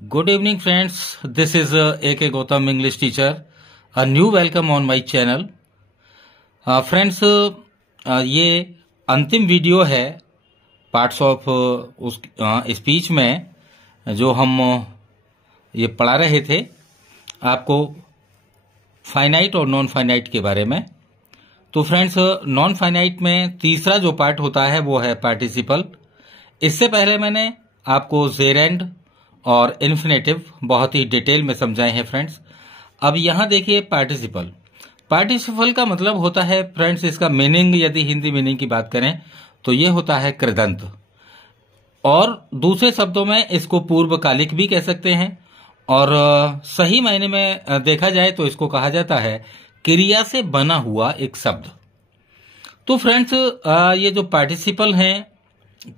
Good evening, friends. This is A.K. Gautam, English teacher. A new welcome on my channel. Friends, ये अंतिम video है parts of उस speech में जो हम ये पढ़ा रहे थे आपको फाइनाइट और नॉन फाइनाइट के बारे में। तो फ्रेंड्स, नॉन फाइनाइट में तीसरा जो पार्ट होता है वो है पार्टिसिपल। इससे पहले मैंने आपको जेरेंड और इन्फिनेटिव बहुत ही डिटेल में समझाए हैं फ्रेंड्स। अब यहां देखिए पार्टिसिपल। पार्टिसिपल का मतलब होता है फ्रेंड्स, इसका मीनिंग यदि हिंदी मीनिंग की बात करें तो ये होता है कृदंत, और दूसरे शब्दों में इसको पूर्वकालिक भी कह सकते हैं, और सही मायने में देखा जाए तो इसको कहा जाता है क्रिया से बना हुआ एक शब्द। तो फ्रेंड्स, ये जो पार्टिसिपल हैं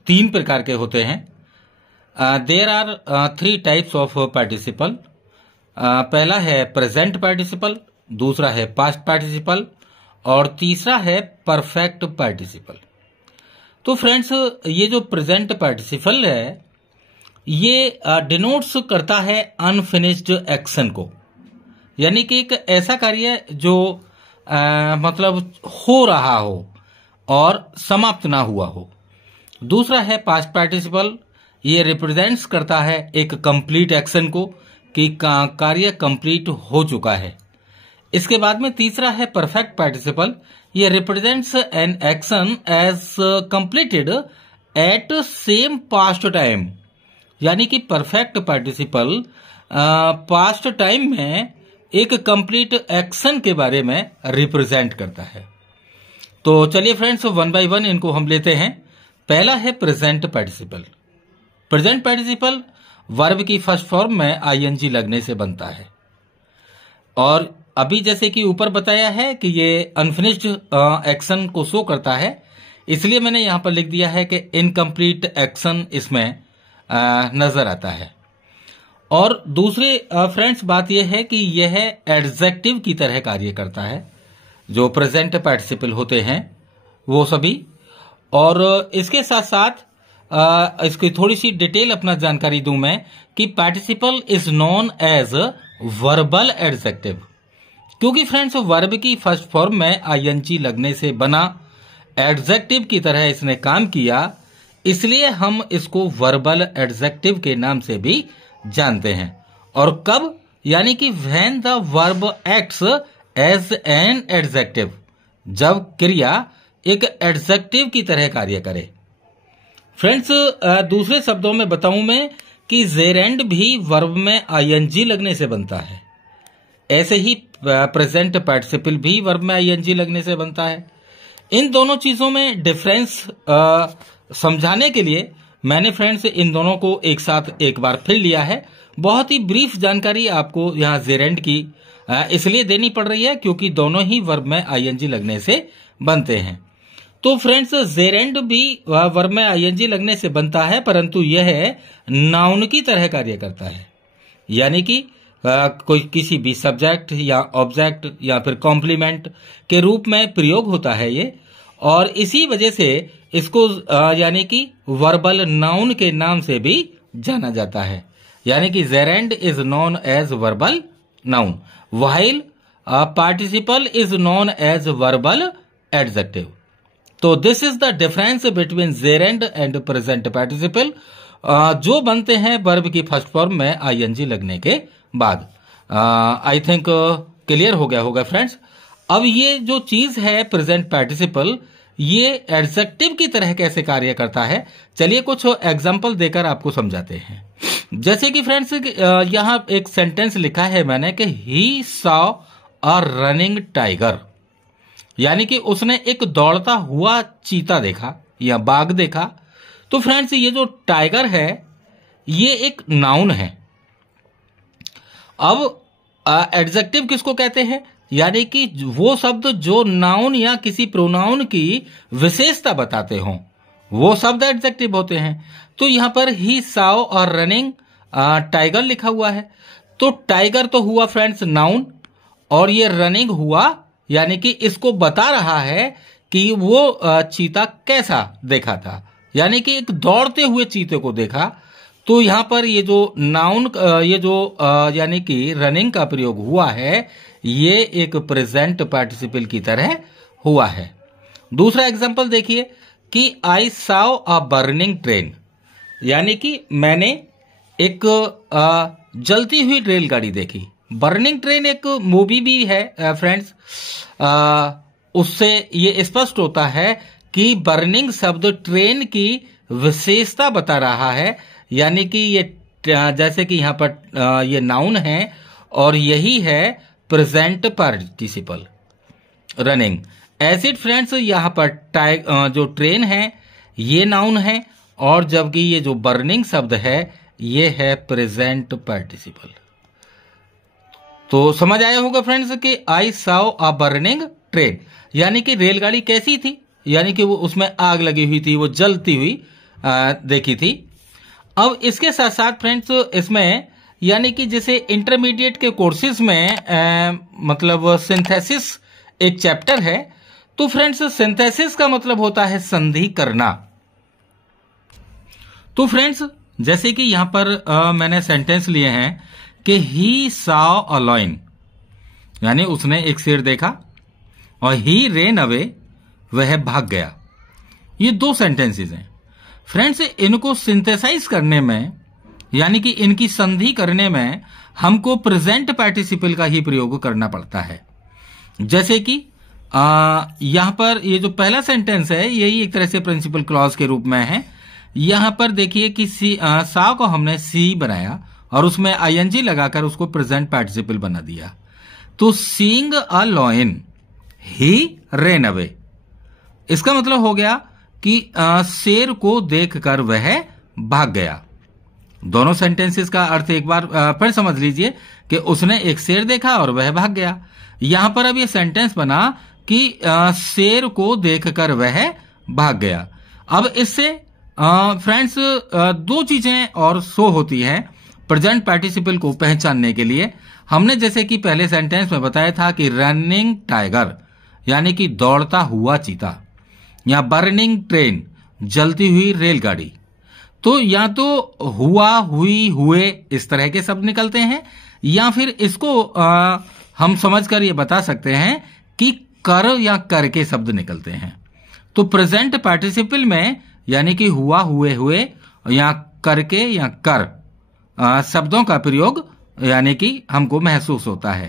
तीन प्रकार के होते हैं। There are three types of participle. पहला है प्रेजेंट पार्टिसिपल, दूसरा है पास्ट पार्टिसिपल, और तीसरा है परफेक्ट पार्टिसिपल। तो फ्रेंड्स, ये जो प्रेजेंट पार्टिसिपल है ये डिनोट्स करता है अनफिनिश्ड एक्शन को, यानी कि एक ऐसा कार्य जो मतलब हो रहा हो और समाप्त ना हुआ हो। दूसरा है पास्ट पार्टिसिपल, ये रिप्रेजेंट्स करता है एक कंप्लीट एक्शन को कि कार्य कंप्लीट हो चुका है। इसके बाद में तीसरा है परफेक्ट पार्टिसिपल, ये represents an action as completed at same past time, यानी कि परफेक्ट पार्टिसिपल पास्ट टाइम में एक कंप्लीट एक्शन के बारे में रिप्रेजेंट करता है। तो चलिए फ्रेंड्स, वन बाय वन इनको हम लेते हैं। पहला है present participle. Present participle verb की फर्स्ट फॉर्म में आईएनजी लगने से बनता है, और अभी जैसे कि ऊपर बताया है कि ये अनफिनिश्ड एक्शन को शो करता है, इसलिए मैंने यहां पर लिख दिया है कि इनकम्प्लीट एक्शन इसमें नजर आता है। और दूसरी फ्रेंड्स बात यह है कि यह एडजेक्टिव की तरह कार्य करता है, जो प्रेजेंट पार्टिसिपल होते हैं वो सभी। और इसके साथ साथ इसकी थोड़ी सी डिटेल अपना जानकारी दूं मैं कि participle is known as verbal adjective, क्योंकि फ्रेंड्स वर्ब की फर्स्ट फॉर्म में आईएनजी लगने से बना एडजेक्टिव की तरह इसने काम किया, इसलिए हम इसको वर्बल एडजेक्टिव के नाम से भी जानते हैं। और कब, यानी कि when the verb acts as an adjective, जब क्रिया एक एडजेक्टिव की तरह कार्य करे। फ्रेंड्स, दूसरे शब्दों में बताऊं मैं कि जेरेंड भी वर्ब में आईएनजी लगने से बनता है, ऐसे ही प्रेजेंट पार्टिसिपल भी वर्ब में आईएनजी लगने से बनता है। इन दोनों चीजों में डिफरेंस समझाने के लिए मैंने फ्रेंड्स इन दोनों को एक साथ एक बार फिर लिया है। बहुत ही ब्रीफ जानकारी आपको यहाँ जेरेंड की इसलिए देनी पड़ रही है क्योंकि दोनों ही वर्ब में आईएनजी लगने से बनते हैं। तो फ्रेंड्स, जेरेंड भी वर्ब में आईएनजी लगने से बनता है, परंतु यह नाउन की तरह कार्य करता है, यानी कि कोई किसी भी सब्जेक्ट या ऑब्जेक्ट या फिर कॉम्प्लीमेंट के रूप में प्रयोग होता है ये, और इसी वजह से इसको यानी कि वर्बल नाउन के नाम से भी जाना जाता है, यानी कि gerund is known as verbal noun while participle is known as verbal adjective. तो this is the difference between gerund and present participle, जो बनते हैं वर्ब की फर्स्ट फॉर्म में आईएनजी लगने के बाद। आई थिंक क्लियर हो गया होगा फ्रेंड्स। अब ये जो चीज है प्रेजेंट पार्टिसिपल, ये एडजेक्टिव की तरह कैसे कार्य करता है, चलिए कुछ एग्जांपल देकर आपको समझाते हैं। जैसे कि फ्रेंड्स, यहां एक सेंटेंस लिखा है मैंने कि he saw a running tiger, यानी कि उसने एक दौड़ता हुआ चीता देखा या बाघ देखा। तो फ्रेंड्स, ये जो टाइगर है ये एक नाउन है। अब एडजेक्टिव किसको कहते हैं, यानी कि वो शब्द जो नाउन या किसी प्रोनाउन की विशेषता बताते हों, वो शब्द एडजेक्टिव होते हैं। तो यहां पर ही सॉ और रनिंग टाइगर लिखा हुआ है, तो टाइगर तो हुआ फ्रेंड्स नाउन, और ये रनिंग हुआ यानी कि इसको बता रहा है कि वो चीता कैसा देखा था, यानी कि एक दौड़ते हुए चीते को देखा। तो यहां पर ये जो नाउन ये जो यानी कि रनिंग का प्रयोग हुआ है ये एक प्रेजेंट पार्टिसिपल की तरह हुआ है। दूसरा एग्जांपल देखिए कि I saw a burning train, यानी कि मैंने एक जलती हुई रेलगाड़ी देखी। बर्निंग ट्रेन एक मूवी भी है फ्रेंड्स। उससे ये स्पष्ट होता है कि बर्निंग शब्द ट्रेन की विशेषता बता रहा है, यानी कि ये जैसे कि यहाँ पर ये नाउन है और यही है present participle running. Acid friends यहाँ पर जो ट्रेन है ये नाउन है और जबकि ये जो बर्निंग शब्द है ये है प्रेजेंट पार्टिसिपल। तो समझ आया होगा फ्रेंड्स कि I saw a burning train, यानी कि रेलगाड़ी कैसी थी, यानी कि वो उसमें आग लगी हुई थी, वो जलती हुई देखी थी। अब इसके साथ साथ फ्रेंड्स इसमें यानी कि जैसे इंटरमीडिएट के कोर्सेज में मतलब सिंथेसिस एक चैप्टर है, तो फ्रेंड्स सिंथेसिस का मतलब होता है संधि करना। तो फ्रेंड्स जैसे कि यहां पर मैंने सेंटेंस लिए हैं कि ही सॉ अ लायन, यानी उसने एक शेर देखा, और ही रेन अवे, वह भाग गया। ये दो सेंटेंसेस हैं फ्रेंड्स। इनको सिंथेसाइज करने में यानी कि इनकी संधि करने में हमको प्रेजेंट पार्टिसिपल का ही प्रयोग करना पड़ता है। जैसे कि यहां पर ये जो पहला सेंटेंस है यही एक तरह से प्रिंसिपल क्लॉज के रूप में है। यहां पर देखिए कि सॉ को हमने सी बनाया और उसमें आईएनजी लगाकर उसको प्रेजेंट पार्टिसिपल बना दिया। तो seeing a lion he ran away, इसका मतलब हो गया कि शेर को देखकर वह भाग गया। दोनों सेंटेंसेस का अर्थ एक बार फिर समझ लीजिए कि उसने एक शेर देखा और वह भाग गया। यहां पर अब ये सेंटेंस बना कि शेर को देखकर वह भाग गया। अब इससे फ्रेंड्स दो चीजें और शो होती हैं प्रेजेंट पार्टिसिपल को पहचानने के लिए। हमने जैसे कि पहले सेंटेंस में बताया था कि रनिंग टाइगर, यानी कि दौड़ता हुआ चीता, या बर्निंग ट्रेन, जलती हुई रेलगाड़ी। तो या तो हुआ, हुई, हुए इस तरह के शब्द निकलते हैं, या फिर इसको हम समझकर ये बता सकते हैं कि कर या कर के शब्द निकलते हैं। तो प्रेजेंट पार्टिसिपल में यानी कि हुआ, हुए, हुए या करके या कर शब्दों का प्रयोग यानी कि हमको महसूस होता है।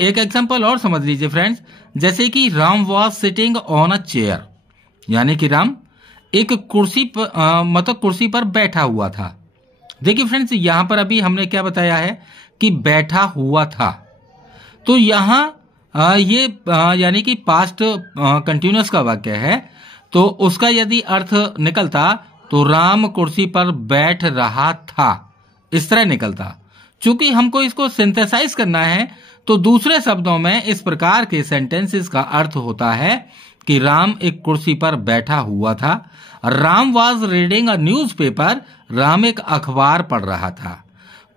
एक एग्जांपल और समझ लीजिए फ्रेंड्स, जैसे कि Ram was sitting on a chair, यानी कि राम एक कुर्सी पर मतलब कुर्सी पर बैठा हुआ था। देखिए फ्रेंड्स यहां पर अभी हमने क्या बताया है कि बैठा हुआ था। तो यहां ये यानी कि पास्ट कंटिन्यूअस का वाक्य है, तो उसका यदि अर्थ निकलता तो राम कुर्सी पर बैठ रहा था, इस तरह निकलता। चूंकि हमको इसको सिंथेसाइज करना है तो दूसरे शब्दों में इस प्रकार के सेंटेंसेस का अर्थ होता है कि राम एक कुर्सी पर बैठा हुआ था। Ram was reading a newspaper, Ram एक अखबार पढ़ रहा था।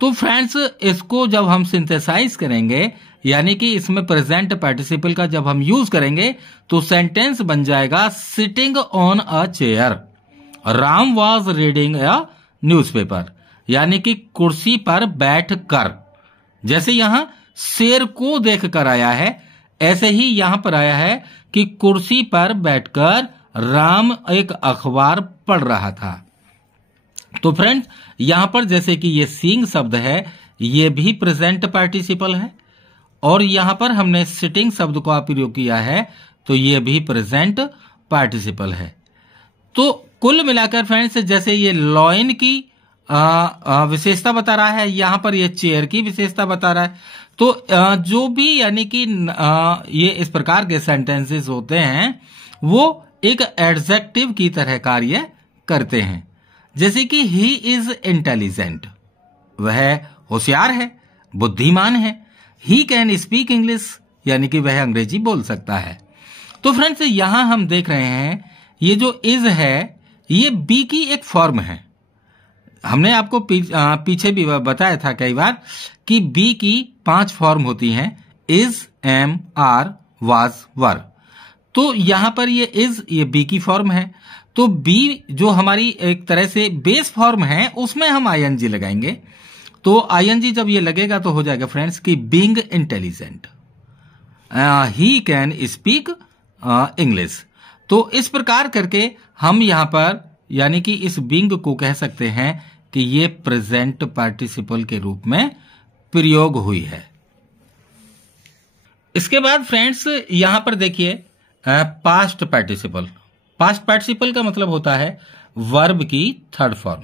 तो फ्रेंड्स इसको जब हम सिंथेसाइज करेंगे यानी कि इसमें प्रेजेंट पार्टिसिपल का जब हम यूज करेंगे तो सेंटेंस बन जाएगा sitting on a chair, Ram was reading a newspaper, यानी कि कुर्सी पर बैठ कर। जैसे यहां शेर को देखकर आया है, ऐसे ही यहां पर आया है कि कुर्सी पर बैठकर राम एक अखबार पढ़ रहा था। तो फ्रेंड्स यहां पर जैसे कि ये सीइंग शब्द है ये भी प्रेजेंट पार्टिसिपल है, और यहां पर हमने सिटिंग शब्द का प्रयोग किया है तो ये भी प्रेजेंट पार्टिसिपल है। तो कुल मिलाकर फ्रेंड्स जैसे ये लॉइन की विशेषता बता रहा है, यहां पर ये चेयर की विशेषता बता रहा है। तो जो भी यानी कि ये इस प्रकार के सेंटेंसेस होते हैं वो एक एडजेक्टिव की तरह कार्य करते हैं। जैसे कि ही इज इंटेलिजेंट, वह होशियार है, बुद्धिमान है। ही कैन स्पीक इंग्लिश, यानी कि वह अंग्रेजी बोल सकता है। तो फ्रेंड्स यहां हम देख रहे हैं ये जो इज है ये बी की एक फॉर्म है। हमने आपको पीछे भी बताया था कई बार कि बी की 5 फॉर्म होती हैं, इज, एम, आर, वाज, वर। तो यहां पर ये इज ये बी की फॉर्म है। तो बी जो हमारी एक तरह से बेस फॉर्म है उसमें हम आईएनजी लगाएंगे। तो आईएनजी जब ये लगेगा तो हो जाएगा फ्रेंड्स कि being intelligent, he can speak English. तो इस प्रकार करके हम यहां पर यानी कि इस बीइंग को कह सकते हैं कि ये प्रेजेंट पार्टिसिपल के रूप में प्रयोग हुई है। इसके बाद फ्रेंड्स यहां पर देखिए पास्ट पार्टिसिपल। पास्ट पार्टिसिपल का मतलब होता है वर्ब की थर्ड फॉर्म,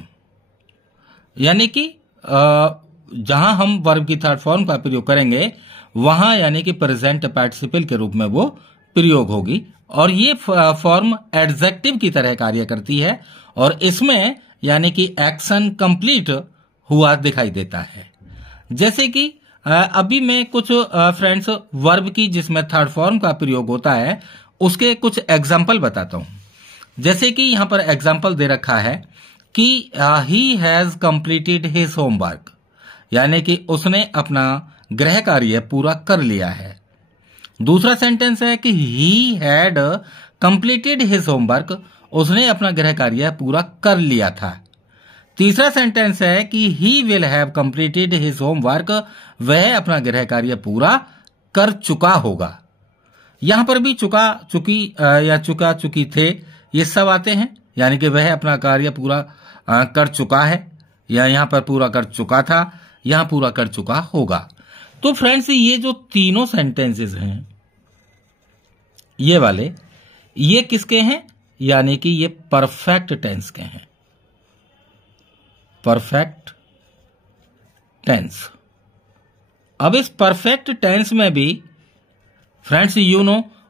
यानी कि जहां हम वर्ब की थर्ड फॉर्म का प्रयोग करेंगे वहां यानी कि प्रेजेंट पार्टिसिपल के रूप में वो प्रयोग होगी। और ये फॉर्म एडजेक्टिव की तरह कार्य करती है और इसमें यानी कि एक्शन कंप्लीट हुआ दिखाई देता है। जैसे कि अभी मैं कुछ फ्रेंड्स वर्ब की जिसमें थर्ड फॉर्म का प्रयोग होता है उसके कुछ एग्जाम्पल बताता हूं। जैसे कि यहां पर एग्जाम्पल दे रखा है कि he has completed his homework, यानी कि उसने अपना गृह कार्य पूरा कर लिया है। दूसरा सेंटेंस है कि he had completed his homework, उसने अपना गृह कार्य पूरा कर लिया था। तीसरा सेंटेंस है कि he will have completed his homework, वह अपना गृह कार्य पूरा कर चुका होगा। यहां पर भी चुका चुकी या चुका चुकी थे ये सब आते हैं, यानी कि वह अपना कार्य पूरा कर चुका है, या यहां पर पूरा कर चुका था, यहां पूरा कर चुका होगा। तो फ्रेंड्स ये जो तीनों सेंटेंसेस हैं ये वाले, ये किसके हैं, यानी कि ये परफेक्ट टेंस के हैं। Perfect tense. अब इस परफेक्ट टेंस में भी फ्रेंड्स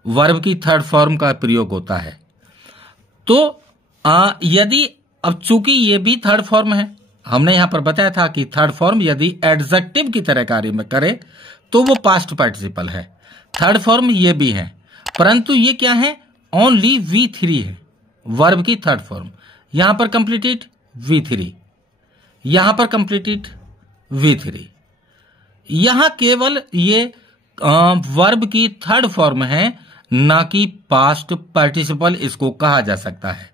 वर्ब की थर्ड फॉर्म का प्रयोग होता है। तो यदि अब चूंकि ये भी थर्ड फॉर्म है, हमने यहां पर बताया था कि थर्ड फॉर्म यदि एडजेक्टिव की तरह कार्य में करे तो वो पास्ट पार्टिसिपल है। थर्ड फॉर्म ये भी है, परंतु ये क्या है, ओनली V3 है वर्ब की थर्ड फॉर्म। यहां पर कंप्लीटेड V3, यहां पर कंप्लीटेड V3। यहां केवल ये वर्ब की थर्ड फॉर्म है, ना कि पास्ट पार्टिसिपल इसको कहा जा सकता है।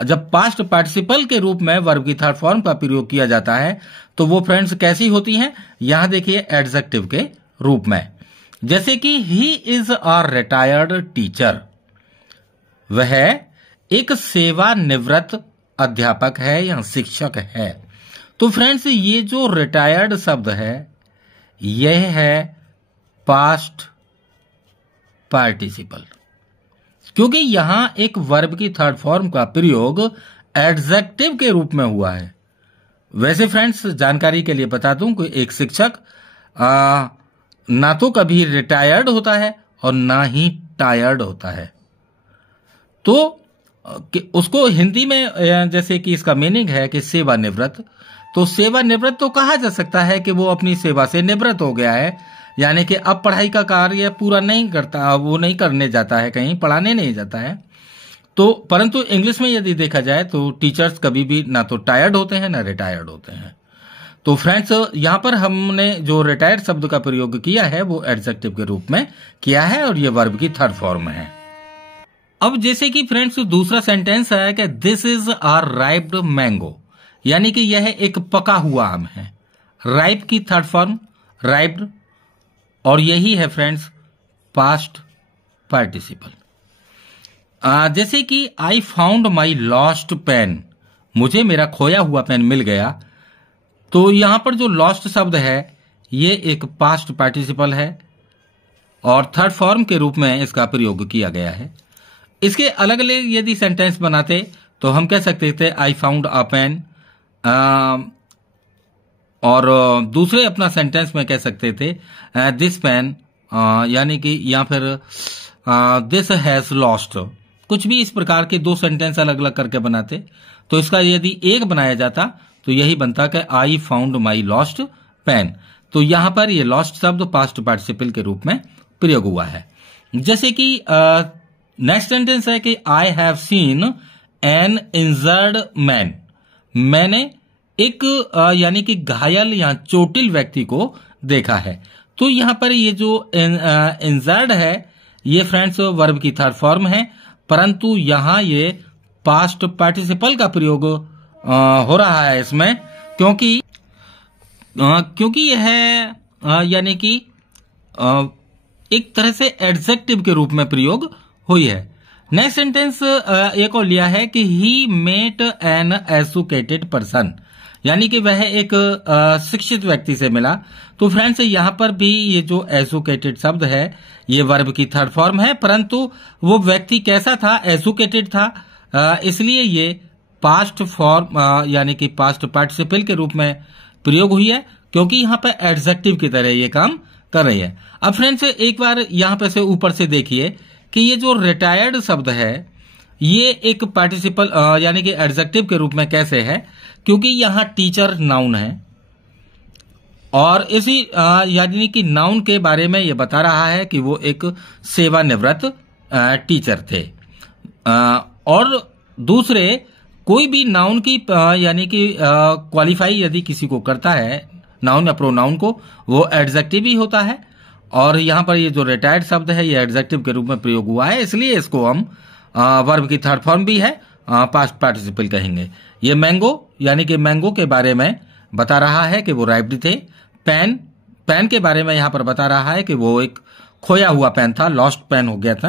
जब पास्ट पार्टिसिपल के रूप में वर्ब की थर्ड फॉर्म का प्रयोग किया जाता है तो वो फ्रेंड्स कैसी होती हैं, यहां देखिए एडजेक्टिव के रूप में। जैसे कि he is a retired teacher, वह एक सेवानिवृत्त अध्यापक है या शिक्षक है। तो फ्रेंड्स ये जो रिटायर्ड शब्द है यह है पास्ट पार्टिसिपल, क्योंकि यहां एक वर्ब की थर्ड फॉर्म का प्रयोग एडजेक्टिव के रूप में हुआ है। वैसे फ्रेंड्स जानकारी के लिए बता दूं कि एक शिक्षक ना तो कभी रिटायर्ड होता है और ना ही टायर्ड होता है। तो उसको हिंदी में जैसे कि इसका मीनिंग है कि सेवानिवृत्त, तो सेवानिवृत्त तो कहा जा सकता है कि वो अपनी सेवा से निवृत्त हो गया है, यानी कि अब पढ़ाई का कार्य पूरा नहीं करता, वो नहीं करने जाता है, कहीं पढ़ाने नहीं जाता है। तो परंतु इंग्लिश में यदि देखा जाए तो टीचर्स कभी भी ना तो टायर्ड होते हैं ना रिटायर्ड होते हैं। तो फ्रेंड्स यहां पर हमने जो रिटायर्ड शब्द का प्रयोग किया है वो एडजेक्टिव के रूप में किया है और ये वर्ब की थर्ड फॉर्म है। अब जैसे कि फ्रेंड्स दूसरा सेंटेंस है कि दिस इज अ राइप्ड मैंगो, यानी कि यह एक पका हुआ आम है। राइप की थर्ड फॉर्म राइप्ड, और यही है फ्रेंड्स पास्ट पार्टिसिपल। जैसे कि I found my lost pen, मुझे मेरा खोया हुआ पेन मिल गया। तो यहां पर जो लॉस्ट शब्द है ये एक पास्ट पार्टिसिपल है और थर्ड फॉर्म के रूप में इसका प्रयोग किया गया है। इसके अलग अलग यदि सेंटेंस बनाते तो हम कह सकते थे आई फाउंड अ पेन, और दूसरे अपना सेंटेंस में कह सकते थे दिस पेन, यानी कि या फिर दिस हैज लॉस्ट। कुछ भी इस प्रकार के दो सेंटेंस अलग अलग करके बनाते तो इसका यदि एक बनाया जाता तो यही बनता कि I found my lost pen. तो यहां पर ये लॉस्ट शब्द पास्ट पार्टिसिपल के रूप में प्रयोग हुआ है। जैसे कि नेक्स्ट सेंटेंस है कि I have seen an injured man, मैंने एक यानी कि घायल या चोटिल व्यक्ति को देखा है। तो यहां पर ये जो इंजर्ड है ये फ्रेंड्स वर्ब की थर्ड फॉर्म है, परंतु यहां ये पास्ट पार्टिसिपल का प्रयोग हो रहा है इसमें, क्योंकि यह यानी कि एक तरह से एडजेक्टिव के रूप में प्रयोग हुई है। नेक्स्ट सेंटेंस एक और लिया है कि he met an educated person, यानी कि वह एक शिक्षित व्यक्ति से मिला। तो फ्रेंड्स यहाँ पर भी ये जो एजुकेटेड शब्द है ये वर्ब की थर्ड फॉर्म है, परंतु वो व्यक्ति कैसा था, एजुकेटेड था, इसलिए ये पास्ट फॉर्म यानी कि पास्ट पार्टिसिपल के रूप में प्रयोग हुई है, क्योंकि यहाँ पे एडजेक्टिव की तरह ये काम कर रही है। अब फ्रेंड्स एक बार यहाँ पे से ऊपर से देखिए कि ये जो रिटायर्ड शब्द है ये एक पार्टिसिपल यानी कि एडजेक्टिव के रूप में कैसे है, क्योंकि यहाँ टीचर नाउन है और इसी यानी कि नाउन के बारे में ये बता रहा है कि वो एक सेवानिवृत्त टीचर थे। और दूसरे कोई भी नाउन की यानी कि क्वालिफाई यदि किसी को करता है नाउन या प्रोनाउन को, वो एडजेक्टिव ही होता है। और यहाँ पर ये जो रिटायर्ड शब्द है ये एडजेक्टिव के रूप में प्रयोग हुआ है, इसलिए इसको हम वर्ब की थर्ड फॉर्म भी है, पास्ट पार्टिसिपल कहेंगे। ये मैंगो यानी कि मैंगो के बारे में बता रहा है कि वो राइप्ड थे। पेन के बारे में यहाँ पर बता रहा है कि वो एक खोया हुआ पेन था, लॉस्ट पेन हो गया था।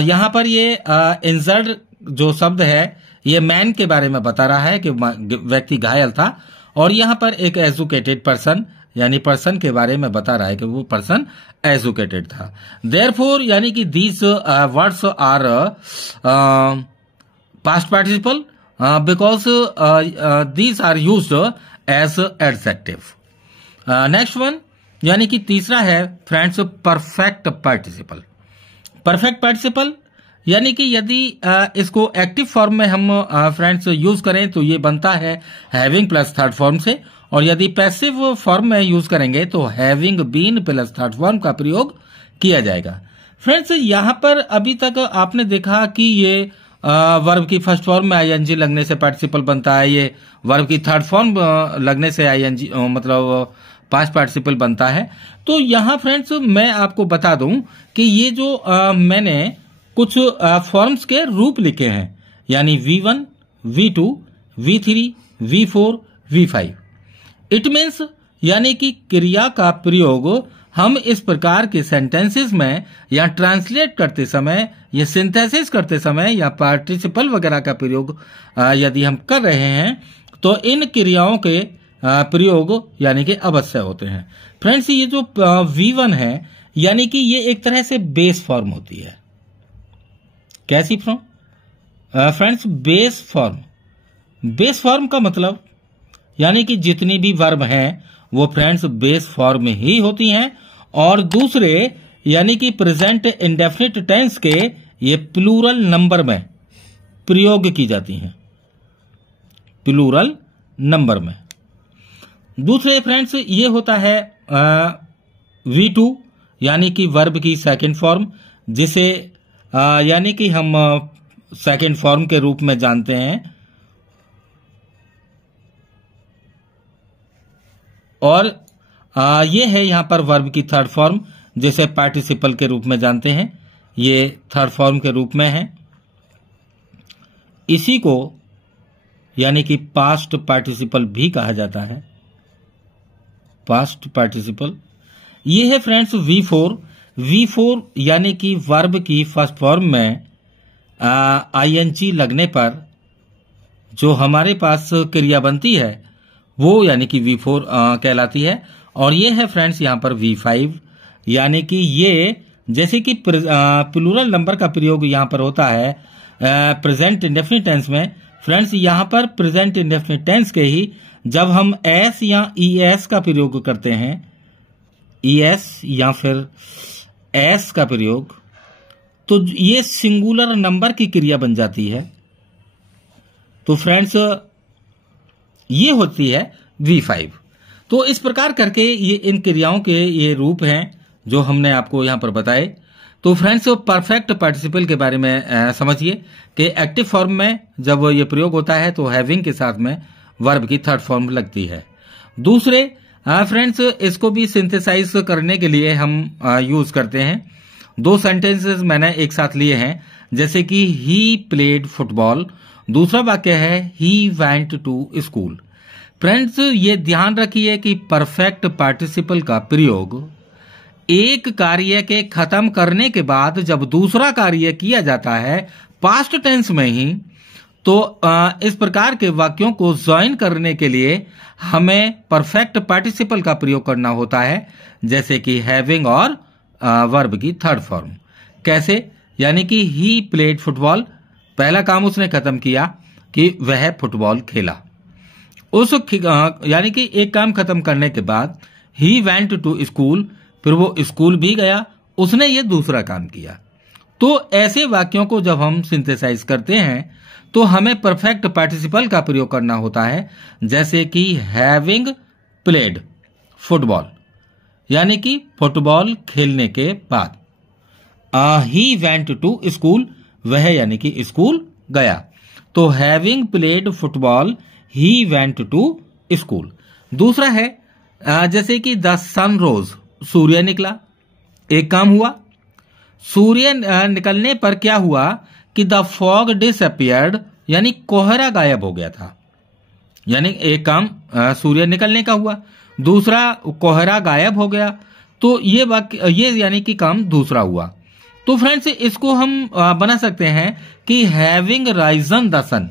यहाँ पर ये इंजर्ड जो शब्द है ये मैन के बारे में बता रहा है कि व्यक्ति घायल था। और यहाँ पर एक एजुकेटेड पर्सन यानी पर्सन के बारे में बता रहा है कि वो पर्सन एजुकेटेड था। देयरफॉर यानी कि these words are past participle because these are used as adjective. Next one यानी कि तीसरा है friends perfect participle. Perfect participle यानी कि यदि इसको एक्टिव फॉर्म में हम फ्रेंड्स यूज करें तो ये बनता है हैविंग प्लस थर्ड फॉर्म से, और यदि पैसिव फॉर्म में यूज करेंगे तो having been plus third form का प्रयोग किया जाएगा। फ्रेंड्स यहाँ पर अभी तक आपने देखा कि ये वर्ब की फर्स्ट फॉर्म में आईएनजी लगने से पार्टिसिपल बनता है, ये वर्ब की थर्ड फॉर्म लगने से आईएनजी मतलब पास्ट पार्टिसिपल बनता है। तो यहाँ फ्रेंड्स मैं आपको बता दूं कि ये जो मैंने कुछ फॉर्म्स के रूप लिखे हैं, यानी V1, V2, V3, V4, V5। It means यानी कि क्रिया का प्रयोग हम इस प्रकार के सेंटेंसेस में या ट्रांसलेट करते समय या सिंथेसिस करते समय या पार्टिसिपल वगैरह का प्रयोग यदि हम कर रहे हैं तो इन क्रियाओं के प्रयोग यानी कि अवश्य होते हैं। फ्रेंड्स ये जो V1 है यानी कि ये एक तरह से बेस फॉर्म होती है। कैसी form friends? Base form. Base form का मतलब यानी कि जितनी भी वर्ब हैं वो फ्रेंड्स बेस फॉर्म में ही होती हैं, और दूसरे यानी कि प्रेजेंट इंडेफिनिट टेंस के ये प्लूरल नंबर में प्रयोग की जाती हैं, प्लूरल नंबर में। दूसरे फ्रेंड्स ये होता है V2 यानी कि वर्ब की सेकंड फॉर्म, जिसे यानी कि हम सेकंड फॉर्म के रूप में जानते हैं, और ये है यहां पर वर्ब की थर्ड फॉर्म जिसे पार्टिसिपल के रूप में जानते हैं, ये थर्ड फॉर्म के रूप में है। इसी को यानी कि पास्ट पार्टिसिपल भी कहा जाता है, पास्ट पार्टिसिपल। ये है फ्रेंड्स V4 यानी कि वर्ब की फर्स्ट फॉर्म में आईएनजी लगने पर जो हमारे पास क्रिया बनती है वो यानी कि V4 कहलाती है। और ये है फ्रेंड्स यहाँ पर V5 यानी कि ये जैसे कि प्लूरल नंबर का प्रयोग यहाँ पर होता है प्रेजेंट इंडेफिनिट टेंस में। फ्रेंड्स यहाँ पर प्रेजेंट इंडेफिनिट टेंस के ही जब हम एस या ईएस का प्रयोग करते हैं, ईएस या फिर एस का प्रयोग, तो ये सिंगुलर नंबर की क्रिया बन जाती है। तो फ्रेंड्स ये होती है V5। तो इस प्रकार करके ये इन क्रियाओं के ये रूप हैं जो हमने आपको यहां पर बताए। तो फ्रेंड्स परफेक्ट पार्टिसिपल के बारे में समझिए कि एक्टिव फॉर्म में जब ये प्रयोग होता है तो हैविंग के साथ में वर्ब की थर्ड फॉर्म लगती है। दूसरे फ्रेंड्स इसको भी सिंथेसाइज करने के लिए हम यूज करते हैं। दो सेंटेंसेस मैंने एक साथ लिए हैं, जैसे कि ही प्लेड फुटबॉल। दूसरा वाक्य है he went to school. Friends, ये ध्यान रखिए कि परफेक्ट पार्टिसिपल का प्रयोग एक कार्य के खत्म करने के बाद जब दूसरा कार्य किया जाता है पास्ट टेंस में ही, तो इस प्रकार के वाक्यों को ज्वाइन करने के लिए हमें परफेक्ट पार्टिसिपल का प्रयोग करना होता है, जैसे कि हैविंग और वर्ब की थर्ड फॉर्म। कैसे? यानी कि ही प्लेड फुटबॉल, पहला काम उसने खत्म किया कि वह फुटबॉल खेला। यानी कि एक काम खत्म करने के बाद ही वेंट टू स्कूल, फिर वो स्कूल भी गया, उसने ये दूसरा काम किया। तो ऐसे वाक्यों को जब हम सिंथेसाइज करते हैं तो हमें परफेक्ट पार्टिसिपल का प्रयोग करना होता है, जैसे कि हैविंग प्लेड फुटबॉल, यानी कि फुटबॉल खेलने के बाद। ही वेंट टू स्कूल, वह यानी कि स्कूल गया। तो having played football he went to school. दूसरा है जैसे कि द सन रोज, सूर्य निकला, एक काम हुआ। सूर्य निकलने पर क्या हुआ कि द फॉग डिसअपियर्ड, यानी कोहरा गायब हो गया था। यानी एक काम सूर्य निकलने का हुआ, दूसरा कोहरा गायब हो गया। तो ये वाक्य, ये यानी कि काम दूसरा हुआ। तो फ्रेंड्स, इसको हम बना सकते हैं कि having risen the sun,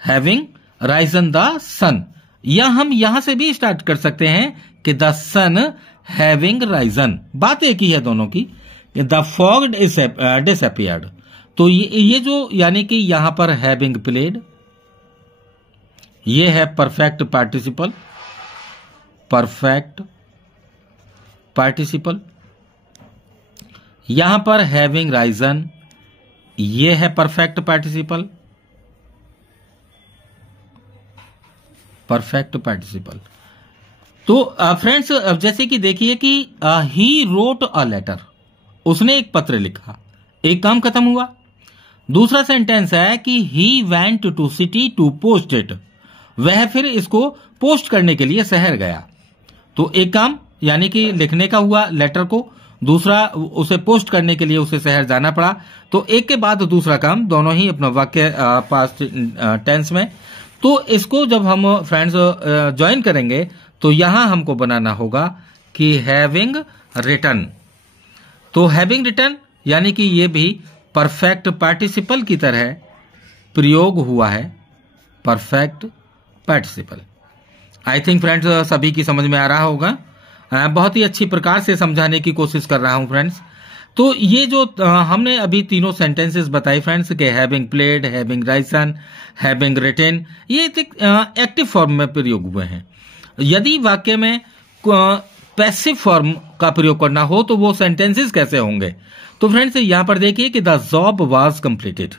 having risen the sun, या हम यहां से भी स्टार्ट कर सकते हैं कि द सन हैविंग राइजन। बात एक ही है दोनों की। द फॉग डिसअपियर्ड, तो ये जो यानी कि यहां पर हैविंग प्लेड, ये है परफेक्ट पार्टिसिपल, परफेक्ट पार्टिसिपल। यहां पर हैविंग राइजन, ये है परफेक्ट पार्टिसिपल, परफेक्ट पार्टिसिपल। तो फ्रेंड्स, अब जैसे कि देखिए कि ही रोट अ लेटर, उसने एक पत्र लिखा, एक काम खत्म हुआ। दूसरा सेंटेंस है कि he went to city to post it, वह फिर इसको पोस्ट करने के लिए शहर गया। तो एक काम यानी कि लिखने का हुआ लेटर को, दूसरा उसे पोस्ट करने के लिए उसे शहर जाना पड़ा। तो एक के बाद दूसरा काम, दोनों ही अपना वाक्य पास्ट टेंस में। तो इसको जब हम फ्रेंड्स ज्वाइन करेंगे तो यहां हमको बनाना होगा कि हैविंग रिटन। तो हैविंग रिटन यानी कि ये भी परफेक्ट पार्टिसिपल की तरह प्रयोग हुआ है, perfect participle. I think friends सभी की समझ में आ रहा होगा। बहुत ही अच्छी प्रकार से समझाने की कोशिश कर रहा हूं फ्रेंड्स। तो ये जो हमने अभी तीनों सेंटेंसेस बताई फ्रेंड्स के having played, having risen, having written, ये एक्टिव फॉर्म में प्रयोग हुए हैं। यदि वाक्य में पैसिव फॉर्म का प्रयोग करना हो तो वो सेंटेंसेस कैसे होंगे? तो फ्रेंड्स यहां पर देखिए कि the job was completed,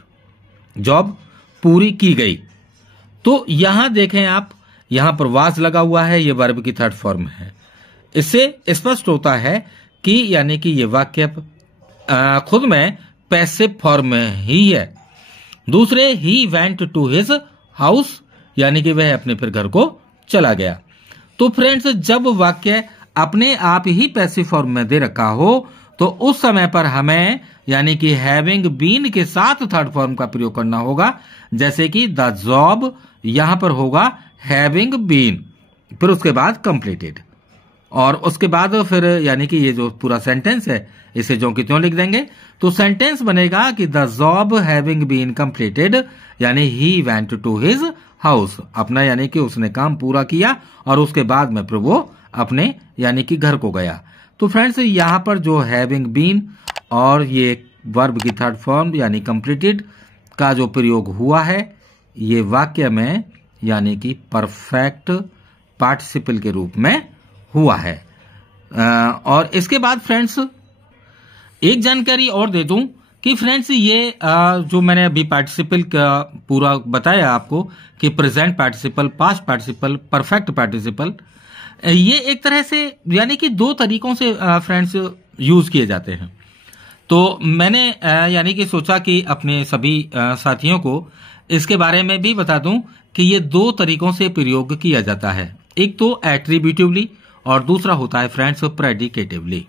job पूरी की गई। तो यहां देखें आप, यहां पर वाज लगा हुआ है, ये वर्ब की थर्ड फॉर्म है। इससे स्पष्ट होता है कि यानी कि ये वाक्य खुद में पैसिव फॉर्म में ही है। दूसरे he went to his house, यानी कि वह अपने फिर घर को चला गया। तो फ्रेंड्स जब वाक्य अपने आप ही पैसिव फॉर्म में दे रखा हो तो उस समय पर हमें यानी कि हैविंग बीन के साथ थर्ड फॉर्म का प्रयोग करना होगा, जैसे कि द जॉब यहां पर होगा हैविंग बीन, फिर उसके बाद कंप्लीटेड, और उसके बाद फिर यानी कि ये जो पूरा सेंटेंस है इसे जो कि त्यों लिख देंगे। तो सेंटेंस बनेगा कि the job having been completed, यानी he went to his house, अपना यानी कि उसने काम पूरा किया और उसके बाद में फिर वो अपने यानी कि घर को गया। तो फ्रेंड्स यहां पर जो हैविंग बीन और ये वर्ब की थर्ड फॉर्म यानी कंप्लीटेड का जो प्रयोग हुआ है, ये वाक्य में यानी कि परफेक्ट पार्टिसिपल के रूप में हुआ है। और इसके बाद फ्रेंड्स एक जानकारी और दे दूं कि फ्रेंड्स ये जो मैंने अभी पार्टिसिपल का पूरा बताया आपको कि present participle, past participle, perfect participle, ये एक तरह से यानी कि दो तरीकों से फ्रेंड्स यूज किए जाते हैं। तो मैंने यानी कि सोचा कि अपने सभी साथियों को इसके बारे में भी बता दूं कि ये दो तरीकों से प्रयोग किया जाता है। एक तो एट्रीब्यूटिवली और दूसरा होता है फ्रेंड्स प्रेडिकेटिवली।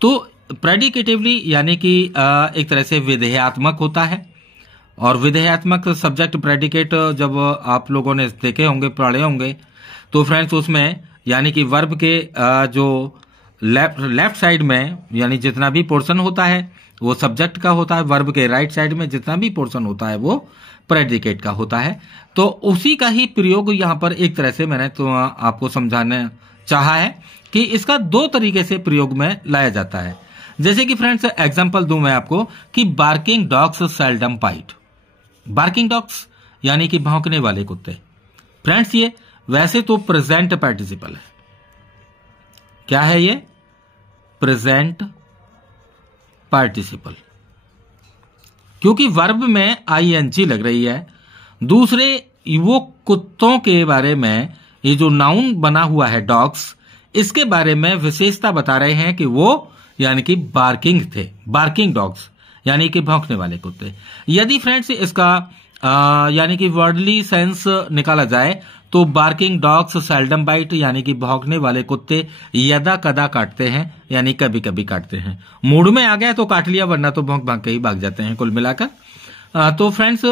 तो प्रेडिकेटिवली यानी कि एक तरह से विधेयात्मक होता है, और विधेयात्मक सब्जेक्ट प्रेडिकेट जब आप लोगों ने देखे होंगे, पढ़े होंगे, तो फ्रेंड्स उसमें यानी कि वर्ब के जो लेफ्ट साइड में यानी जितना भी पोर्शन होता है वो सब्जेक्ट का होता है, वर्ब के राइट साइड में जितना भी पोर्शन होता है वो प्रेडिकेट का होता है। तो उसी का ही प्रयोग यहां पर एक तरह से मैंने तो आपको समझाना चाहा है कि इसका दो तरीके से प्रयोग में लाया जाता है। जैसे कि फ्रेंड्स एग्जांपल दूं मैं आपको कि barking dogs seldom bite. Barking dogs यानी कि भौंकने वाले कुत्ते। फ्रेंड्स ये वैसे तो प्रेजेंट पार्टिसिपल है। क्या है ये? प्रेजेंट पार्टिसिपल, क्योंकि वर्ब में आईएनजी लग रही है। दूसरे वो कुत्तों के बारे में, ये जो नाउन बना हुआ है डॉग्स, इसके बारे में विशेषता बता रहे हैं कि वो यानी कि बार्किंग थे, बार्किंग डॉग्स यानी कि भौंकने वाले कुत्ते। यदि फ्रेंड्स इसका यानी कि वर्डली सेंस निकाला जाए तो बार्किंग डॉग्स सेल्डम बाइट यानी कि भौंकने वाले कुत्ते यदा कदा काटते हैं, यानी कभी कभी काटते हैं। मूड में आ गया तो काट लिया, वरना तो भौंक भाग के ही भाग जाते हैं कुल मिलाकर। तो फ्रेंड्स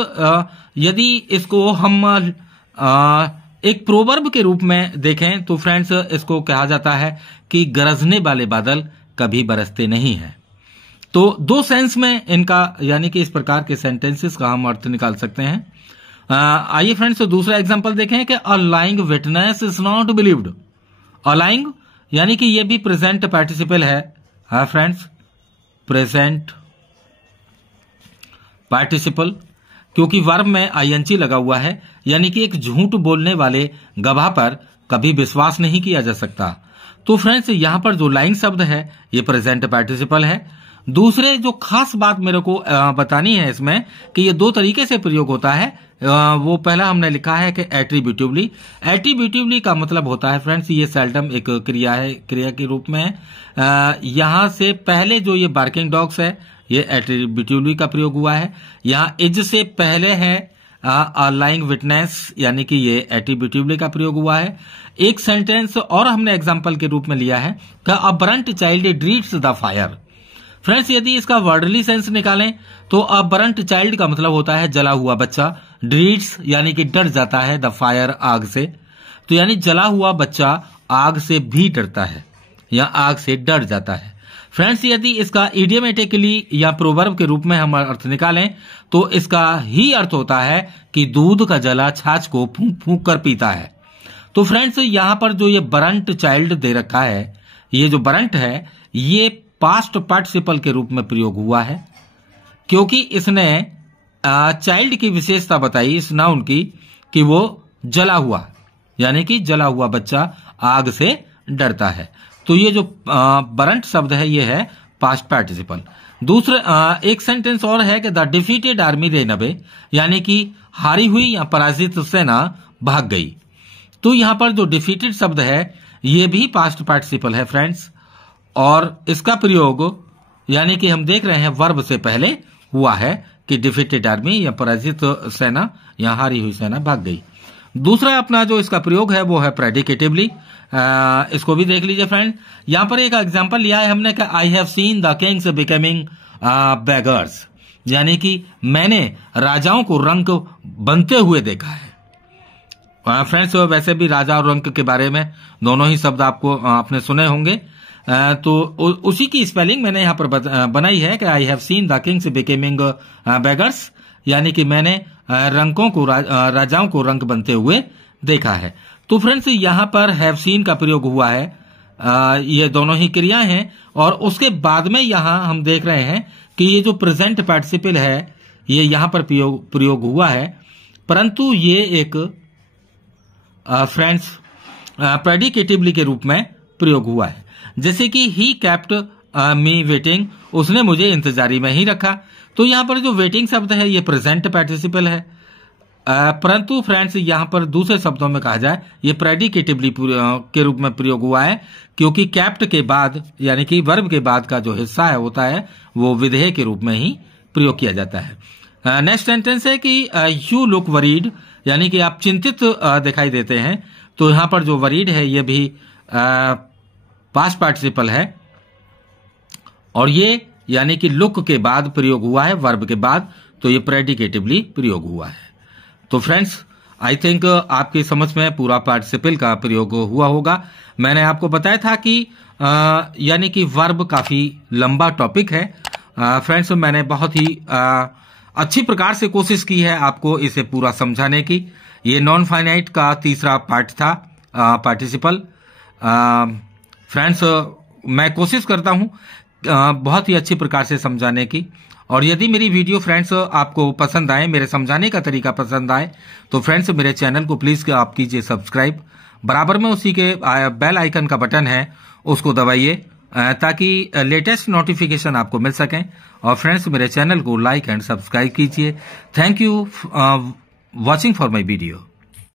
यदि इसको हम एक प्रोवर्ब के रूप में देखें तो फ्रेंड्स इसको कहा जाता है कि गरजने वाले बादल कभी बरसते नहीं हैं। तो दो सेंस में इनका यानी कि इस प्रकार के सेंटेंसेस का हम अर्थ निकाल सकते हैं। आइए फ्रेंड्स दूसरा एग्जांपल देखें कि a lying witness is not believed. A lying यानी कि ये भी प्रेजेंट पार्टिसिपल है। हाँ फ्रेंड्स, प्रेजेंट पार्टिसिपल, क्योंकि वर्ब में आईएनजी लगा हुआ है, यानी कि एक झूठ बोलने वाले गवाह पर कभी विश्वास नहीं किया जा सकता। तो फ्रेंड्स यहां पर जो लाइंग शब्द है ये प्रेजेंट पार्टिसिपल है। दूसरे जो खास बात मेरे को बतानी है इसमें कि ये दो तरीके से प्रयोग होता है। वो पहला हमने लिखा है कि एट्रीब्यूटिवली। एट्रीब्यूटिवली का मतलब होता है फ्रेंड्स ये सेल्डम एक क्रिया है, क्रिया के रूप में है। यहां से पहले जो ये बार्किंग डॉग्स है ये एट्रीब्यूटिवली का प्रयोग हुआ है। यहाँ इज से पहले है लाइंग विटनेस यानी कि ये एट्रीब्यूटिवली का प्रयोग हुआ है। एक सेंटेंस और हमने एग्जाम्पल के रूप में लिया है कि a burnt child dreads the fire. Friends यदि इसका वर्डली सेंस निकालें तो अ बर्न्ट चाइल्ड का मतलब होता है जला हुआ बच्चा। ड्रीड्स यानी कि डर जाता है, द फायर आग से। तो यानी जला हुआ बच्चा आग से भी डरता है या आग से डर जाता है। फ्रेंड्स यदि इसका इडियमेटिकली या प्रोवर्ब के रूप में हम अर्थ निकालें तो इसका ही अर्थ होता है कि दूध का जला छाछ को फूंक फूंक कर पीता है। तो फ्रेंड्स यहां पर जो ये बरंट चाइल्ड दे रखा है, ये जो बरंट है ये पास्ट पार्टिसिपल के रूप में प्रयोग हुआ है, क्योंकि इसने चाइल्ड की विशेषता बताई इस नाउन की कि वो जला हुआ यानी कि जला हुआ बच्चा आग से डरता है। तो ये जो बरंट शब्द है ये है पास्ट पार्टिसिपल। दूसरा एक सेंटेंस और है कि the defeated army rain away, यानी कि हारी हुई या पराजित सेना भाग गई। तो यहां पर जो डिफीटेड शब्द है ये भी पास्ट पार्टिसिपल है फ्रेंड्स, और इसका प्रयोग यानी कि हम देख रहे हैं वर्ब से पहले हुआ है कि डिफीटेड आर्मी या पराजित सेना या हारी हुई सेना भाग गई। दूसरा अपना जो इसका प्रयोग है वो है प्रेडिकेटिवली। इसको भी देख लीजिए फ्रेंड। यहां पर एक एग्जांपल लिया है हमने कि I have seen the Kings becoming beggars, यानी कि मैंने राजाओं को रंक बनते हुए देखा है। फ्रेंड्स वैसे भी राजा और रंक के बारे में दोनों ही शब्द आपको आपने सुने होंगे। तो उसी की स्पेलिंग मैंने यहां पर बनाई है कि I have seen the Kings becoming beggars, यानी कि मैंने रंकों को राजाओं को रंक बनते हुए देखा है। तो फ्रेंड्स यहां पर हैव सीन का प्रयोग हुआ है। ये दोनों ही क्रिया हैं, और उसके बाद में यहां हम देख रहे हैं कि ये जो प्रेजेंट पार्टिसिपल है ये यहां पर प्रयोग हुआ है, परंतु ये एक फ्रेंड्स प्रेडिकेटिवली के रूप में प्रयोग हुआ है। जैसे कि ही केप्ट मी वेटिंग, उसने मुझे इंतजारी में ही रखा। तो यहां पर जो वेटिंग शब्द है ये प्रेजेंट पार्टिसिपल है, परंतु फ्रेंड्स यहां पर दूसरे शब्दों में कहा जाए ये प्रेडिकेटिवली के रूप में प्रयोग हुआ है, क्योंकि कैप्ट के बाद यानी कि वर्ब के बाद का जो हिस्सा है होता है वो विधेय के रूप में ही प्रयोग किया जाता है। नेक्स्ट सेंटेंस है कि यू लुक वरीड, यानी कि आप चिंतित दिखाई देते हैं। तो यहां पर जो वरीड है ये भी पास्ट पार्टिसिपल है, और ये यानी कि लुक के बाद प्रयोग हुआ है, वर्ब के बाद, तो ये प्रेडिकेटिवली प्रयोग हुआ है। तो फ्रेंड्स, आई थिंक आपकी समझ में पूरा पार्टिसिपल का प्रयोग हुआ होगा। मैंने आपको बताया था कि यानी कि वर्ब काफी लंबा टॉपिक है। फ्रेंड्स, मैंने बहुत ही अच्छी प्रकार से कोशिश की है आपको इसे पूरा समझाने की। ये नॉन फाइनाइट का तीसरा पार्ट था, पार्टिसिपल। फ्रेंड्स, मैं कोशिश करता हूं बहुत ही अच्छी प्रकार से समझाने की। और यदि मेरी वीडियो फ्रेंड्स आपको पसंद आए, मेरे समझाने का तरीका पसंद आए, तो फ्रेंड्स मेरे चैनल को प्लीज आप कीजिए सब्सक्राइब। बराबर में उसी के बेल आइकन का बटन है, उसको दबाइए ताकि लेटेस्ट नोटिफिकेशन आपको मिल सके। और फ्रेंड्स मेरे चैनल को लाइक एंड सब्सक्राइब कीजिए। Thank you watching for my video.